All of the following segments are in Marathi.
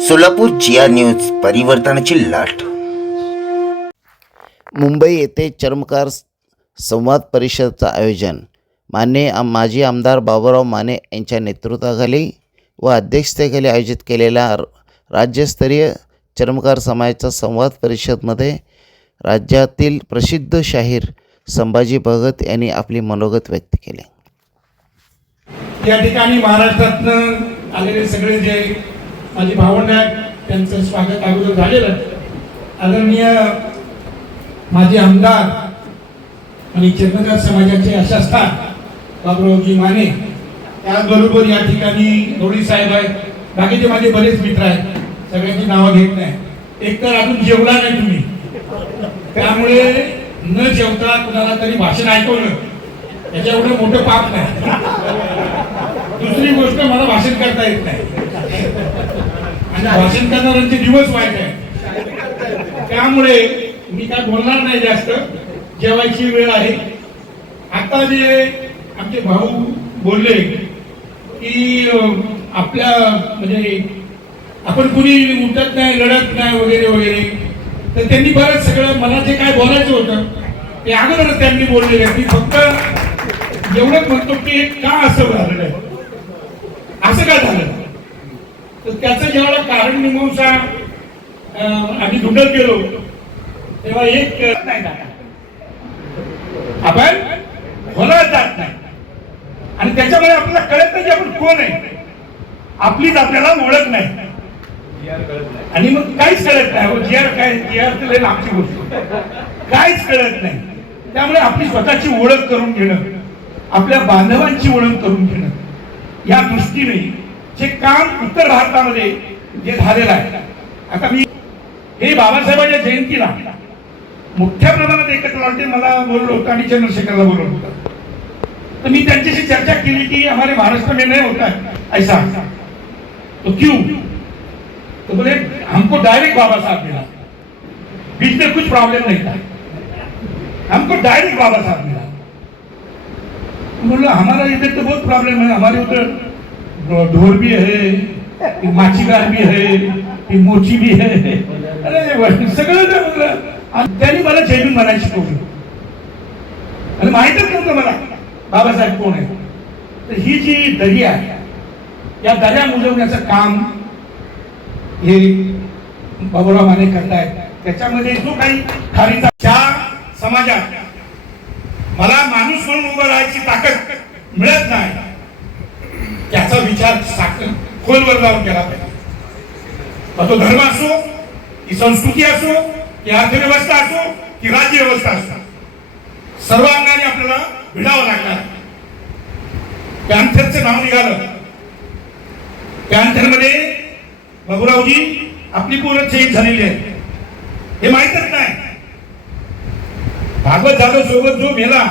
सोलापूर जिया न्यूज परिवर्तनाची लाट. मुंबई येथे चर्मकार संवाद परिषदेचं आयोजन. मान्य आम माजी आमदार बाबूराव माने यांच्या नेतृत्वाखाली व अध्यक्षतेखाली आयोजित केलेल्या राज्यस्तरीय चर्मकार समाजाचा संवाद परिषदमध्ये राज्यातील प्रसिद्ध शाहीर संभाजी भगत यांनी आपली मनोगत व्यक्त केले. या ठिकाणी महाराष्ट्रातनं आलेले सगळे जे माझे भावंड आहेत त्यांचं स्वागत अगोदर झालेलं आहे. आदरणीय माजी आमदार आणि चंद्रकांत समाजाचे अशा असतात बाबुरावजी माने त्याचबरोबर या ठिकाणी गौरी साहेब आहेत. बाकीचे माझे बरेच मित्र आहेत. सगळ्यांची नावं घेत नाही. एक तर अजून जेवला नाही तुम्ही. त्यामुळे न जेवता कुणाला तरी भाषण ऐकवलं. त्याच्या एवढं मोठं पाप नाही. दुसरी गोष्ट मला भाषण करता येत नाही. आणि भाषण करणाऱ्यांचे दिवस वाईट आहे त्यामुळे मी काय बोलणार नाही जास्त. जेवायची वेळ आहे. आता जे आमचे भाऊ बोलले की आपल्या म्हणजे आपण कुणी उठत नाही लढत नाही वगैरे वगैरे. तर त्यांनी बरंच सगळं मला जे काय बोलायचं होतं ते अगोदरच त्यांनी बोललेलं आहे. मी फक्त एवढंच म्हणतो की का असं झालेलं आहे? असं का झालं? तर त्याचं जेव्हा कारण मीमांसा आम्ही ढुंडत गेलो तेव्हा एक नाही झाला. आपण बोलत जात नाही. आणि त्याच्यामुळे आपल्याला कळत नाही की आपण कोण आहे. आपलीच आपल्याला ओळख नाही. आणि मग काहीच कळत नाही. हो, जी आर काय जी आर तर लांबची गोष्ट. काहीच कळत नाही. त्यामुळे आपली स्वतःची ओळख करून घेणं आपल्या बांधवांची ओळख करून घेणं या दृष्टीने जे काम उत्तर भारतामध्ये जे झालेलं आहे. आता मी हे बाबासाहेबांच्या जयंतीला मोठ्या प्रमाणात एकत्र आले मला बोललो होतं आणि चंद्रशेखरला बोलवलं होतं. तर मी त्यांच्याशी चर्चा केली की हमारे महाराष्ट्र में नहीं होता है ऐसा. तो क्यों? तो बोले हमको डायरेक्ट बाबा साहब मिला. बीच में कुछ प्रॉब्लम नहीं था. हमको डायरेक्ट बाबा साहब मिला. बोला हमारा इधर तो बहुत प्रॉब्लम है हमारे उधर ढोर भी है माचीदार भी है ती मोची भी है अरे सगळं आणि त्यांनी मला जैविन म्हणायला शिकवली आणि माहितच नव्हतं मला बाबासाहेब कोण आहे. तर ही जी दर्या आहे या दर्या मुजवण्याचं काम हे बाबुराव माने करतायत. त्याच्यामध्ये जो काही खारीचा त्या समाजात मला माणूस म्हणून उभं राहायची ताकद मिळत नाही त्याचा विचार साखर खोलवर लावून केला पाहिजे. मग तो धर्म असो की संस्कृती असो की अर्थव्यवस्था असो की राज्य व्यवस्था असो सर्व अंगाने आपल्याला भिडावं लागणार. पॅन्थरचं नाव निघालं. पॅन्थरमध्ये बाबुरावजी आपली पूर्ण शहीद झालेली आहे हे माहितच नाही. भागवत जाधव सोबत जो मेला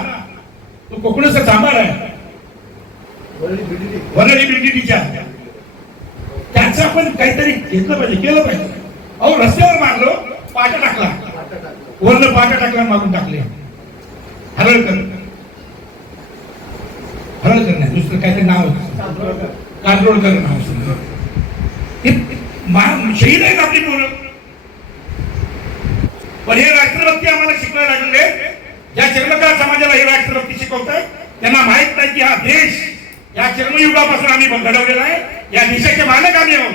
तो कोकणाचा चांभार आहे. वरळी बिल्डिटीच्या त्याचं आपण काहीतरी घेतलं पाहिजे केलं पाहिजे. अहो रस्त्यावर मारलो पाटा टाकला. वरनं पाटा टाकला मारून टाकले. हरळकर हरळकर नाही दुसरं काहीतरी नाव होतं कांदरोडकर नाव होतं. शहीद आहेत आपली पोरं. पण हे राष्ट्रभक्ती आम्हाला शिकवायला लागले. ज्या चर्मकार समाजाला हे राष्ट्रभक्ती शिकवतात त्यांना माहीत नाही की हा देश या चर्मयुगापासून आम्ही घडवलेला आहे. या दिशेचे मालक आम्ही आहोत.